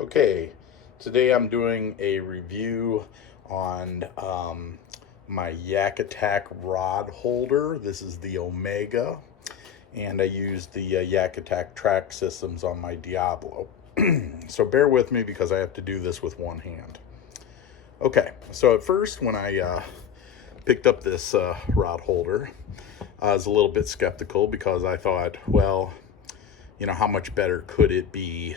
Okay, today I'm doing a review on my YakAttack rod holder. This is the Omega, and I use the YakAttack track systems on my Diablo. So bear with me because I have to do this with one hand. Okay, so at first when I picked up this rod holder, I was a little bit skeptical because I thought, well, you know, how much better could it be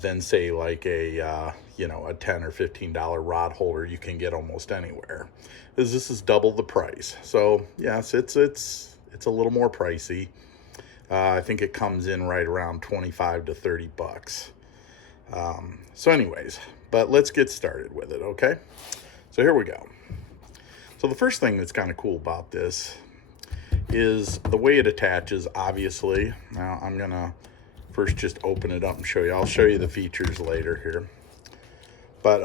than say like a a $10 or $15 rod holder you can get almost anywhere. This is double the price. So yes, it's a little more pricey. I think it comes in right around 25 to 30 bucks. So anyways, but let's get started with it, okay? So here we go. So the first thing that's kind of cool about this is the way it attaches, obviously. Now I'm gonna first just open it up and show you. I'll show you the features later here. But,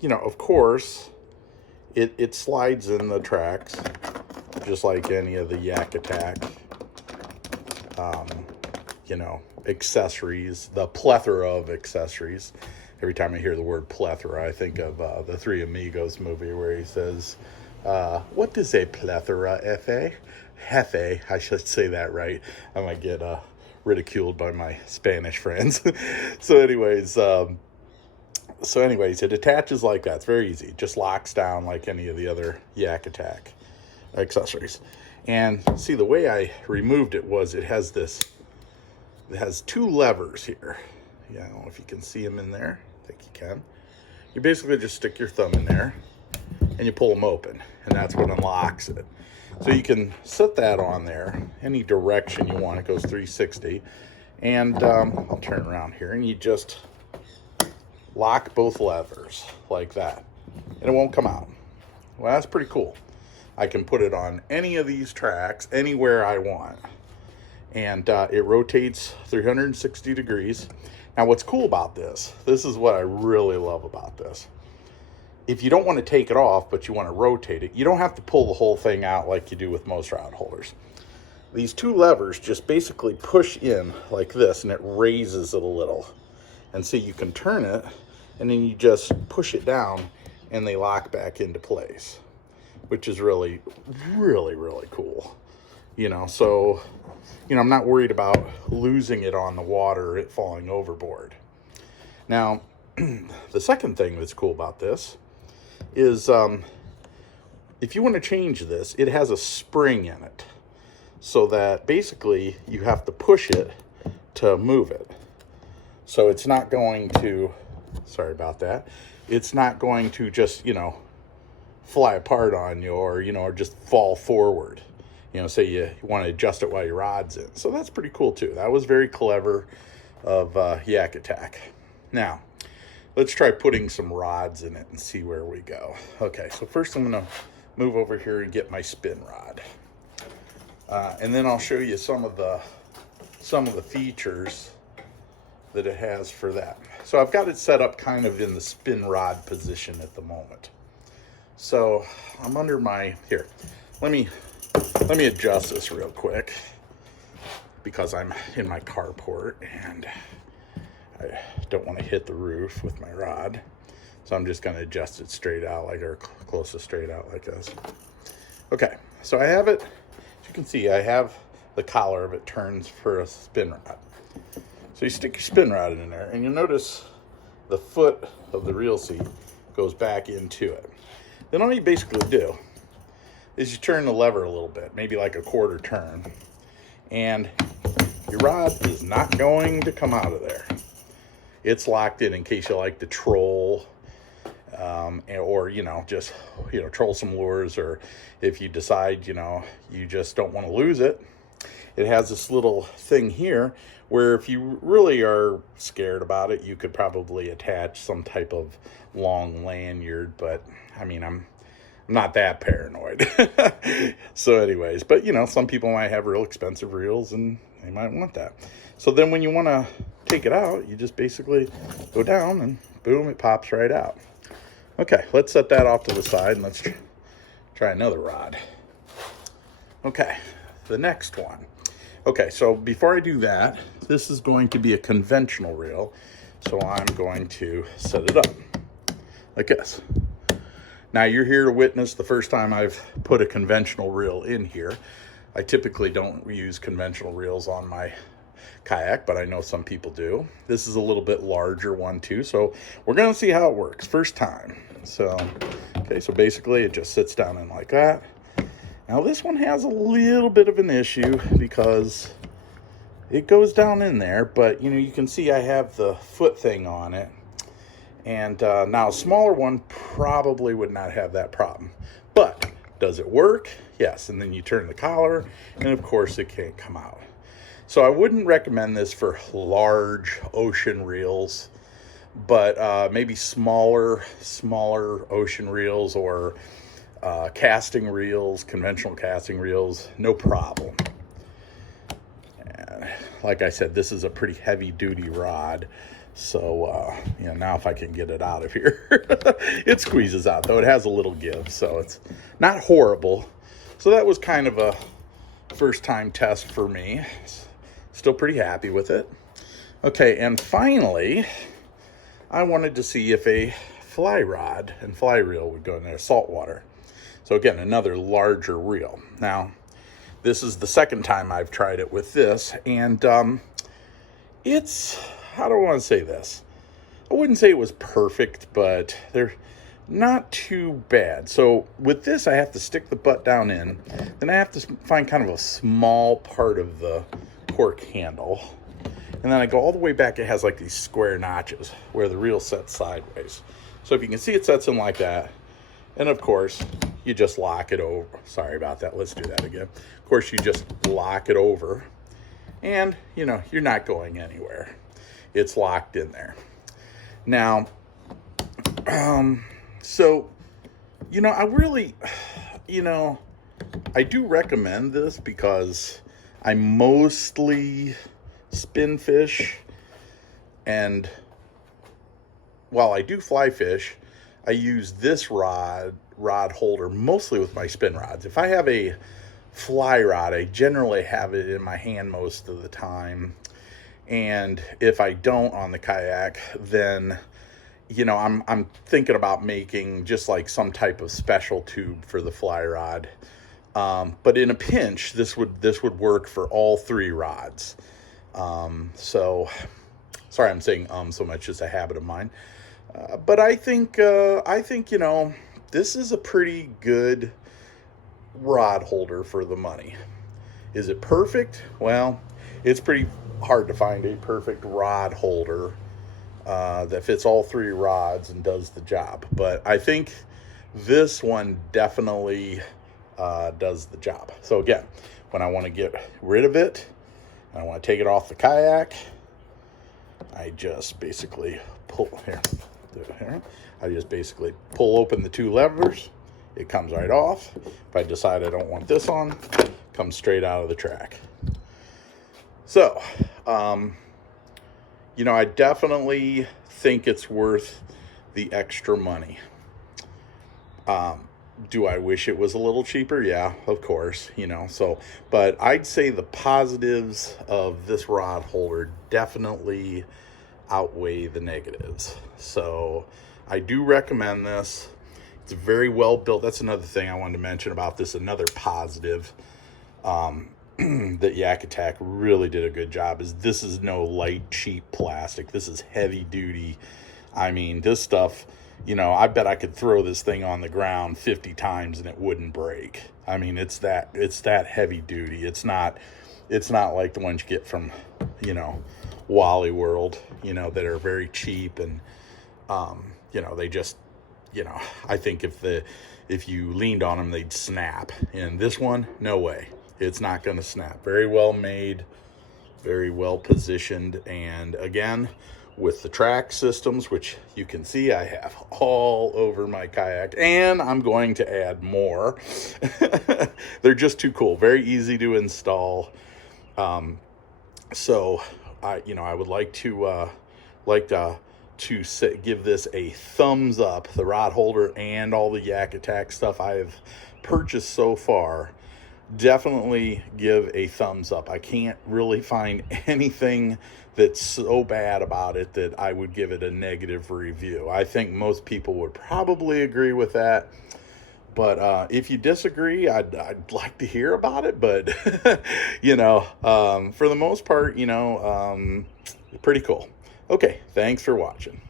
you know, of course, it slides in the tracks, just like any of the YakAttack, accessories, the plethora of accessories. Every time I hear the word plethora, I think of the Three Amigos movie where he says, what is a plethora, F.A.? Jefe, I should say that right. I might get ridiculed by my Spanish friends. So anyways, it attaches like that. It's very easy. It just locks down like any of the other YakAttack accessories. And see, the way I removed it was it has two levers here. I don't know if you can see them in there. I think you can. You basically just stick your thumb in there and you pull them open, and that's what unlocks it. So you can set that on there any direction you want. It goes 360. And I'll turn around here, and you just lock both levers like that, and it won't come out. Well, that's pretty cool. I can put it on any of these tracks anywhere I want, and it rotates 360 degrees. Now what's cool about this is what I really love about this. If you don't want to take it off, but you want to rotate it, you don't have to pull the whole thing out like you do with most rod holders. These two levers just basically push in like this, and it raises it a little. And so you can turn it, and then you just push it down, and they lock back into place, which is really, really, really cool. So, I'm not worried about losing it on the water or it falling overboard. Now, the second thing that's cool about this is if you want to change this, it has a spring in it, so that basically you have to push it to move it. So it's not going to, sorry about that, it's not going to just, fly apart on you or just fall forward. Say you want to adjust it while your rod's in. So that's pretty cool too. That was very clever of YakAttack. Now, let's try putting some rods in it and see where we go. Okay, so first I'm going to move over here and get my spin rod. And then I'll show you some of the features that it has for that. So I've got it set up kind of in the spin rod position at the moment. So I'm under my, here, let me adjust this real quick because I'm in my carport and I don't want to hit the roof with my rod. So I'm just going to adjust it straight out, or close to straight out like this. Okay, so I have it, as you can see, I have the collar of it turns for a spin rod. So you stick your spin rod in there, and you'll notice the foot of the reel seat goes back into it. Then all you basically do is you turn the lever a little bit, maybe like a quarter turn, and your rod is not going to come out of there. It's locked in case you like to troll, or just troll some lures, or if you decide you just don't want to lose it. It has this little thing here where if you really are scared about it, you could probably attach some type of long lanyard, but I'm not that paranoid. So anyways, but some people might have real expensive reels and they might want that. So then when you want to take it out, you just basically go down and boom, it pops right out. Okay, let's set that off to the side and let's try another rod. Okay, the next one. Okay, so before I do that, this is going to be a conventional reel. So I'm going to set it up like this. Now you're here to witness the first time I've put a conventional reel in here. I typically don't use conventional reels on my kayak, but I know some people do. This is a little bit larger one too, so we're gonna see how it works first time. So, okay, so basically it just sits down in like that. Now this one has a little bit of an issue because it goes down in there, but you can see I have the foot thing on it. And now a smaller one probably would not have that problem. But does it work? Yes. And then you turn the collar, and of course it can't come out. So I wouldn't recommend this for large ocean reels, but maybe smaller ocean reels or casting reels, conventional casting reels, no problem. And like I said, this is a pretty heavy duty rod. So, now if I can get it out of here, it squeezes out, though it has a little give, so it's not horrible. So that was kind of a first time test for me. Still pretty happy with it. Okay, and finally, I wanted to see if a fly rod and fly reel would go in there, saltwater. So again, another larger reel. Now, this is the second time I've tried it with this, and it's, how do I want to say this? I wouldn't say it was perfect, but they're not too bad. So with this, I have to stick the butt down in. Then I have to find kind of a small part of the cork handle. And then I go all the way back. It has like these square notches where the reel sets sideways. So if you can see, it sets in like that. And of course, you just lock it over. Sorry about that. Let's do that again. Of course, you just lock it over. And, you're not going anywhere. It's locked in there. Now, so, I really, I do recommend this because I mostly spin fish, and while I do fly fish, I use this rod holder mostly with my spin rods. If I have a fly rod, I generally have it in my hand most of the time. And if I don't on the kayak, then, I'm thinking about making just like some type of special tube for the fly rod. But in a pinch, this would work for all three rods. So sorry, I'm saying so much, just a habit of mine. But I think this is a pretty good rod holder for the money. Is it perfect? Well, it's pretty hard to find a perfect rod holder that fits all three rods and does the job. But I think this one definitely does the job. So again, when I want to get rid of it, I want to take it off the kayak, I just basically pull here. I just basically pull open the two levers. It comes right off. If I decide I don't want this on, it comes straight out of the track. So, I definitely think it's worth the extra money. Do I wish it was a little cheaper? Yeah, of course, but I'd say the positives of this rod holder definitely outweigh the negatives. So I do recommend this. It's very well built. That's another thing I wanted to mention about this. Another positive that YakAttack really did a good job is this is no light, cheap plastic. This is heavy duty. I mean, this stuff, I bet I could throw this thing on the ground 50 times and it wouldn't break. I mean, it's that heavy duty. It's not like the ones you get from, Wally World, that are very cheap and, they just, I think if you leaned on them, they'd snap. And this one, no way. It's not going to snap. Very well made, very well positioned. And again, with the track systems, which you can see I have all over my kayak, and I'm going to add more. They're just too cool. Very easy to install. So I would like to give this a thumbs up. The rod holder and all the YakAttack stuff I have purchased so far, definitely give a thumbs up. I can't really find anything that's so bad about it that I would give it a negative review. I think most people would probably agree with that. But if you disagree, I'd like to hear about it. But, for the most part, pretty cool. Okay, thanks for watching.